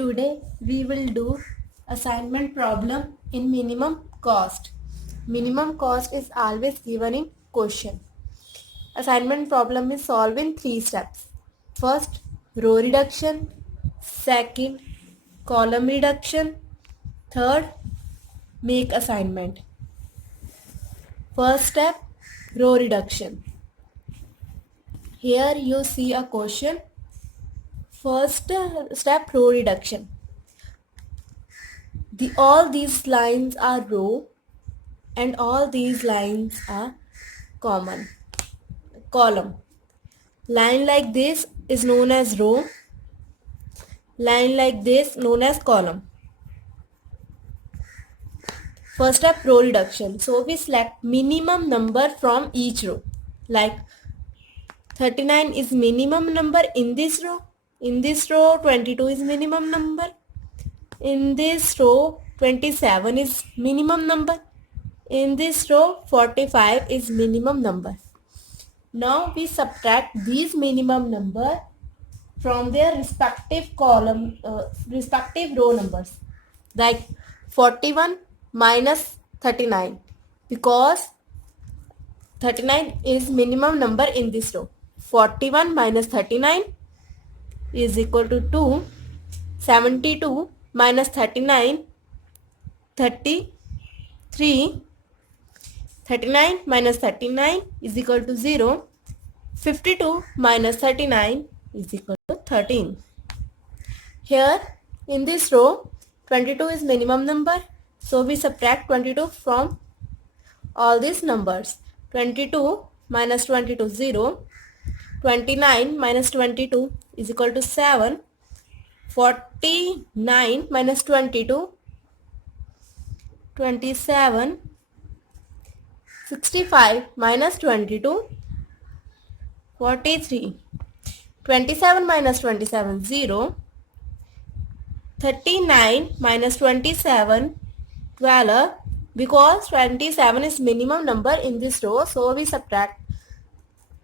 Today we will do assignment problem in minimum cost. Minimum cost is always given in question. Assignment problem is solved in 3 steps. First, row reduction. Second, column reduction. Third, make assignment. First step, row reduction. Here you see a question. First step, row reduction. All these lines are row and all these lines are column. Line like this is known as row. Line like this known as column. First step, row reduction. So we select minimum number from each row. Like 39 is minimum number in this row. In this row 22 is minimum number. In this row 27 is minimum number. In this row 45 is minimum number. Now we subtract these minimum number from their respective row numbers. Like 41 minus 39, because 39 is minimum number in this row. 41 minus 39 is equal to 2. 72 minus 39, 33. 39 minus 39 is equal to 0. 52 minus 39 is equal to 13. Here in this row 22 is minimum number, so we subtract 22 from all these numbers. 22 minus 22 0. 29 minus 22 is equal to 7. 49 minus 22, 27. 65 minus 22, 43. 27 minus 27 0. 39 minus 27, 12. Because 27 is minimum number in this row, so we subtract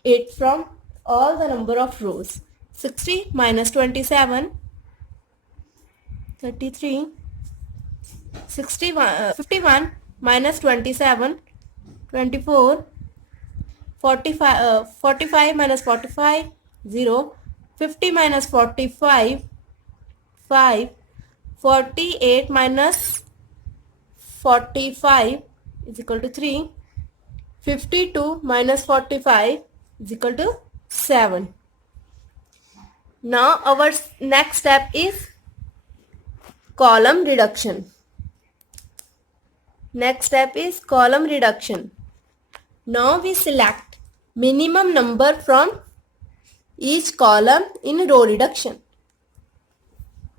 it from all the number of rows. 60 minus 27, 33. 51 minus 27, 24. 45 minus 45, 0. 50 minus 45, 5. 48 minus 45 is equal to 3. 52 minus 45 is equal to 7. Now our next step is column reduction. Next step is column reduction. Now we select minimum number from each column in row reduction.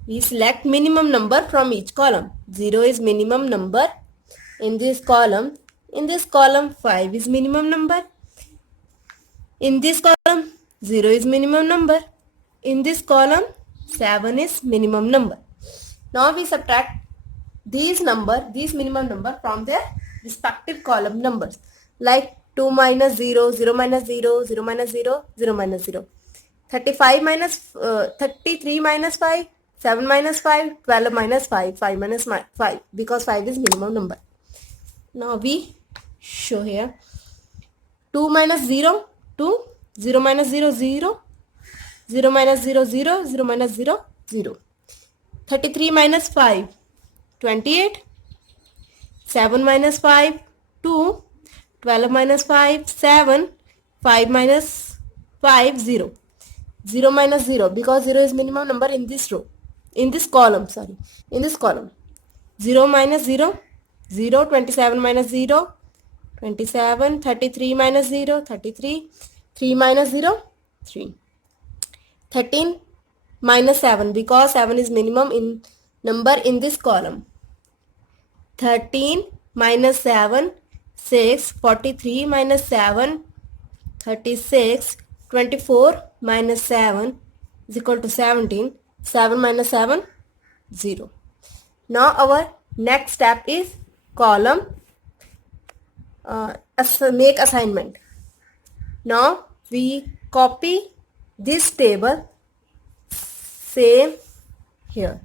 We select minimum number from each column. 0 is minimum number in this column. In this column 5 is minimum number. In this column 0 is minimum number. In this column 7 is minimum number. Now we subtract these minimum number from their respective column numbers. Like 2 minus 0, 0 minus 0, 0 minus 0, 0 minus 0. 33 minus 5, 7 minus 5, 12 minus 5, 5 minus 5, because 5 is minimum number. Now we show here 2 minus 0, 2, 0 minus 0, 0, 0 minus 0, 0, 0 minus 0, 0. 33 minus 5, 28. 7 minus 5, 2. 12 minus 5, 7. 5 minus 5, 0. 0 minus 0, because 0 is minimum number in this row. In this column, 0 minus 0, 0. 27 minus 0, 27. 33 minus 0, 33. 3 minus 0, 3. 13 minus 7, because 7 is minimum in number in this column. 13 minus 7, 6. 43 minus 7, 36. 24 minus 7 is equal to 17. 7 minus 7, 0. Now our next step is column make assignment. Now we copy this table same here.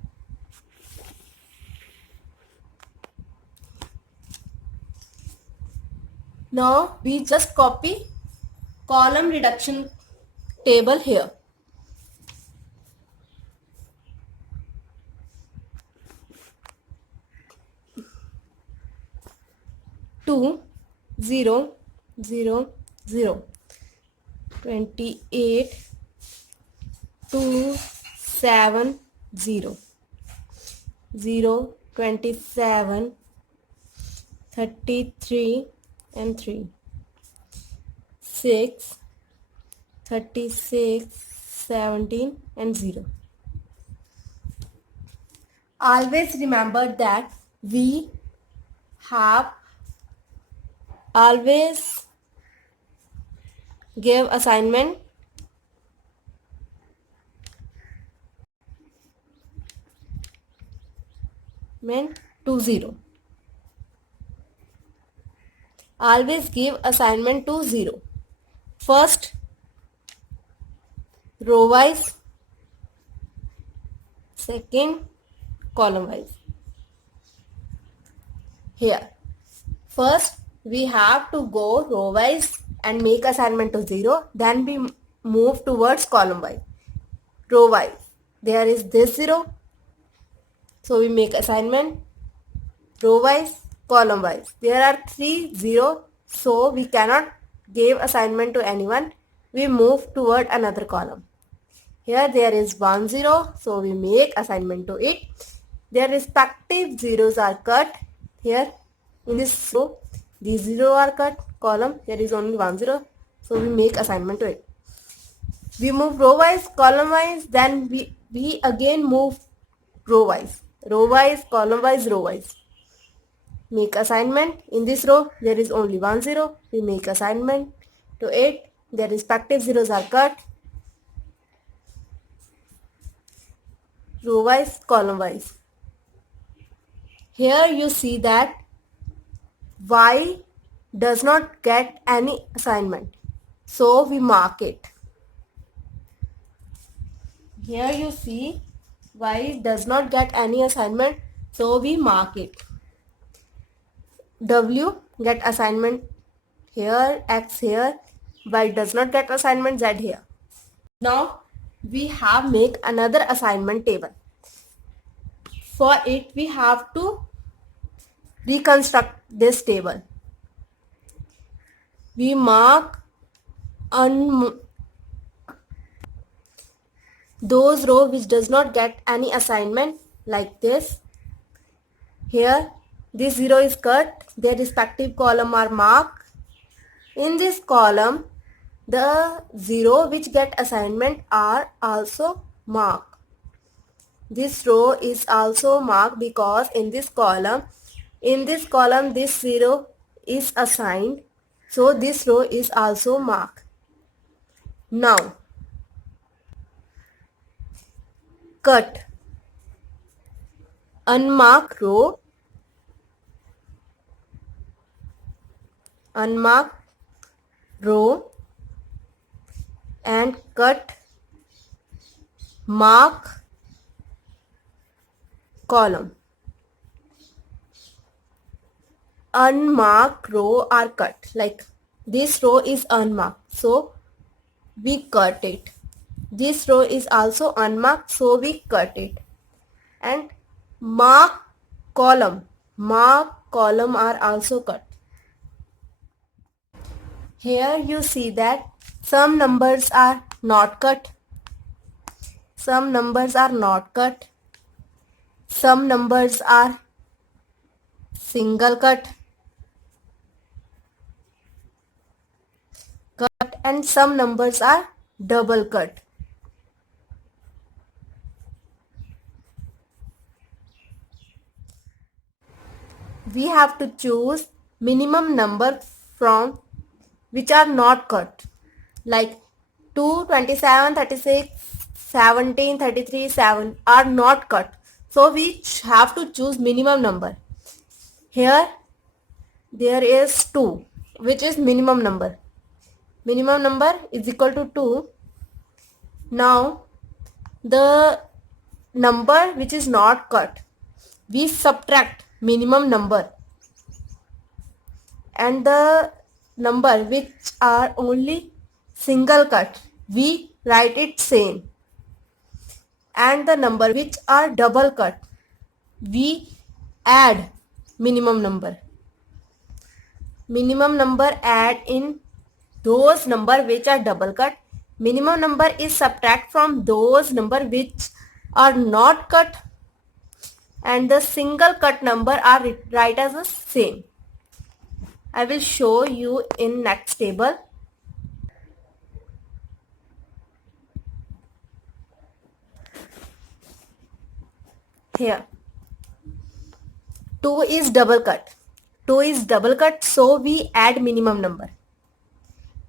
Now we just copy column reduction table here. Two, 0, 0, 0. 28, 2, 7, 0. 0, 27, 33 and 3. 6, 36, 17 and 0. Always remember that we have always give assignment to 0. Always give assignment to 0. First row wise, second column wise. Here first we have to go row wise and make assignment to 0, then we move towards column wise. Row wise there is this 0, so we make assignment. Row wise, column wise there are 3 0, so we cannot give assignment to anyone. We move toward another column. Here there is 1 0, so we make assignment to it. Their respective zeros are cut. Here in this row these 0 are cut. Column there is only 1 0, so we make assignment to it. We move row wise, column wise, then we again move row wise, column wise, row wise. Make assignment. In this row there is only 1 0, we make assignment to it. Their respective zeros are cut. Row wise, column wise. Here you see that Y does not get any assignment, so we mark it. Here you see Y does not get any assignment, so we mark it. W get assignment here, X here, Y does not get assignment, Z here. Now we have make another assignment table. For it we have to reconstruct this table. We mark those row which does not get any assignment like this. Here this 0 is cut, their respective column are marked. In this column the 0 which get assignment are also marked. This row is also marked because in this column this 0 is assigned, so this row is also marked. Now cut unmarked row, and cut mark column. Unmarked row are cut, like this row is unmarked, so we cut it. This row is also unmarked, so we cut it. And mark column are also cut. Here you see that some numbers are not cut, some numbers are single cut, and some numbers are double cut. We have to choose minimum number from which are not cut, like 2, 27, 36, 17, 33, 7 are not cut, so we have to choose minimum number. Here there is 2, which is minimum number. Minimum number is equal to 2. Now the number which is not cut, we subtract minimum number, and the number which are only single cut, we write it same. And the number which are double cut, we add minimum number. Minimum number add in those number which are double cut. Minimum number is subtract from those number which are not cut, and the single cut number are write as the same. I will show you in next table. Here 2 is double cut. 2 is double cut, so we add minimum number.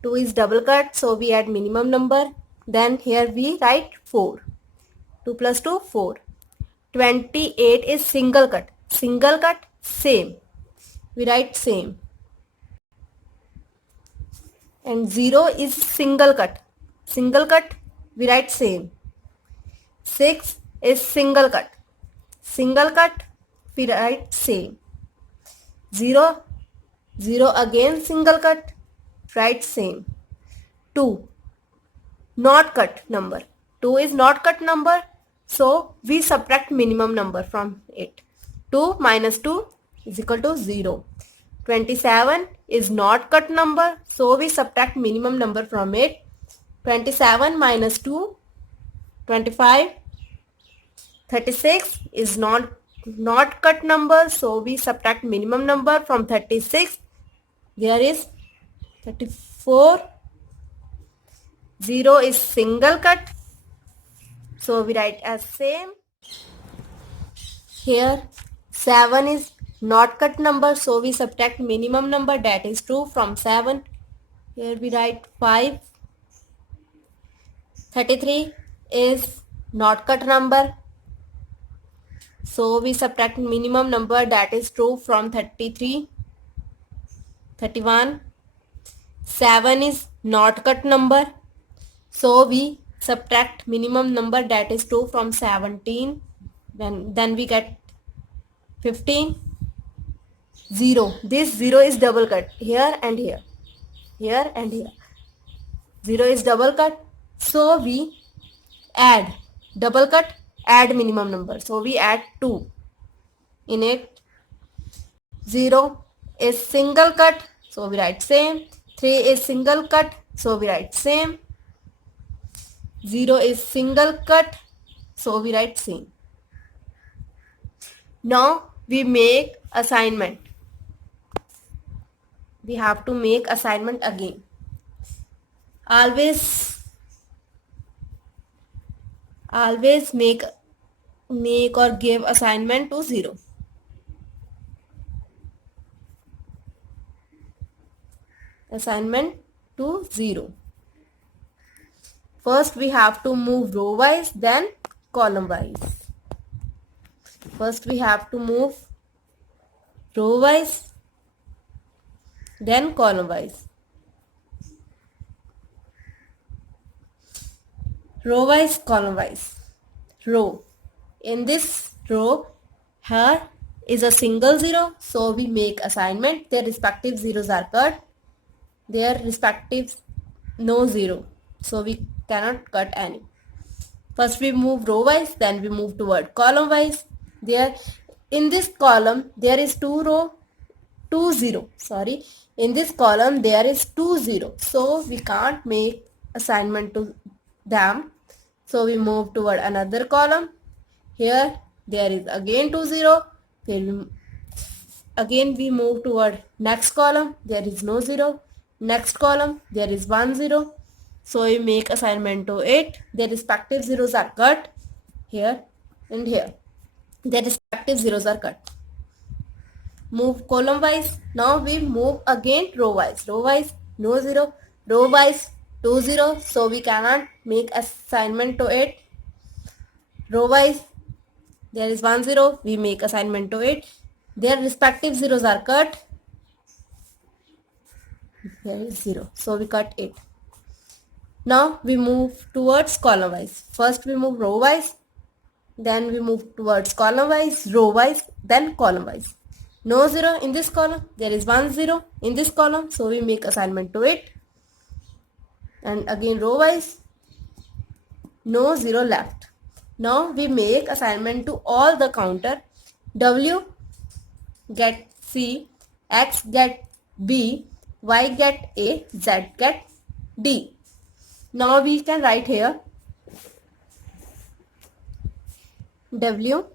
2 is double cut, so we add minimum number. Then here we write 4. 2 plus 2, 4. 28 is single cut. Single cut, same. We write same. And 0 is single cut. Single cut, we write same. 6 is single cut. Single cut, we write same. 0, 0 again single cut, write same. 2, not cut number. 2 is not cut number, so we subtract minimum number from it. 2 minus 2 is equal to 0. 27 is not cut number, so we subtract minimum number from it. 27 minus 2, 25. 36 is not cut number, so we subtract minimum number from 36. There is 34. 0 is single cut, so we write as same. Here 7 is not cut number, so we subtract minimum number, that is 2, from 7. Here we write 5. 33 is not cut number, so we subtract minimum number, that is 2, from 33. 31. 7 is not cut number, so we subtract minimum number, that is 2, from 17. Then we get 15. 0. This 0 is double cut. Here and here. Here and here. 0 is double cut, so we add double cut, add minimum number. So we add 2 in it. 0 is single cut, so we write same. 3 is single cut, so we write same. 0 is single cut, so we write same. Now we make assignment. We have to make assignment again. Always make or give assignment to 0. Assignment to 0. First we have to move row wise, then column wise. First we have to move row wise, then column wise. Row wise, column wise. Row. In this row, here is a single 0, so we make assignment. Their respective zeros are cut. Their respective no 0, so we cannot cut any. First we move row wise, then we move toward column wise. There in this column there is 2 0. Sorry, in this column there is 2 0, so we can't make assignment to them. So we move toward another column. Here there is again 2 0. Then again we move toward next column. There is no 0. Next column there is 1 0. So we make assignment to it. Their respective zeros are cut here and here. Their respective zeros are cut. Move column wise. Now we move again row wise. Row wise no 0. Row wise 2 0. So we cannot make assignment to it. Row wise there is 1 0. We make assignment to it. Their respective zeros are cut. There is 0. So we cut it. Now we move towards column wise. First we move row wise, then we move towards column wise, row wise, then column wise. No 0 in this column. There is 1 0 in this column. So we make assignment to it. And again row wise. No 0 left. Now we make assignment to all the counter. W get C, X get B, Y get A, Z get D. Now we can write here W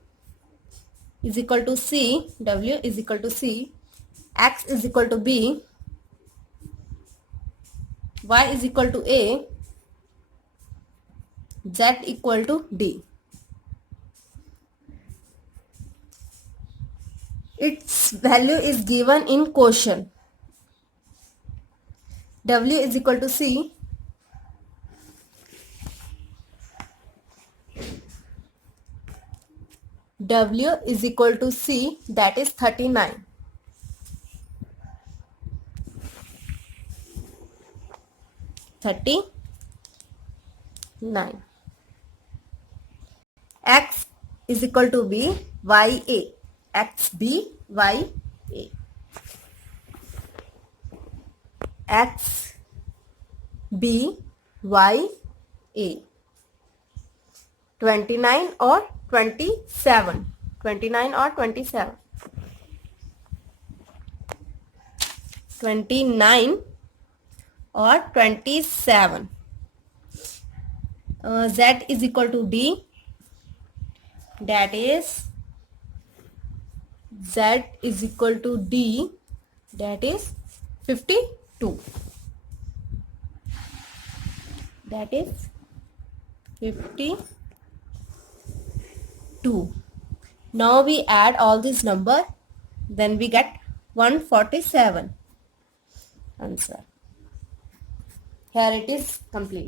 is equal to C, W is equal to C, X is equal to B, Y is equal to A, Z equal to D. Its value is given in quotient. W is equal to C, W is equal to C, that is 39. X is equal to B, Y A. X B, Y A. X B, Y A. 29 or 27. 29 or 27. 29 or 27. Z is equal to D, that is Z is equal to D, that is 52. That is 52. Now we add all these number, then we get 147 answer. Here it is complete.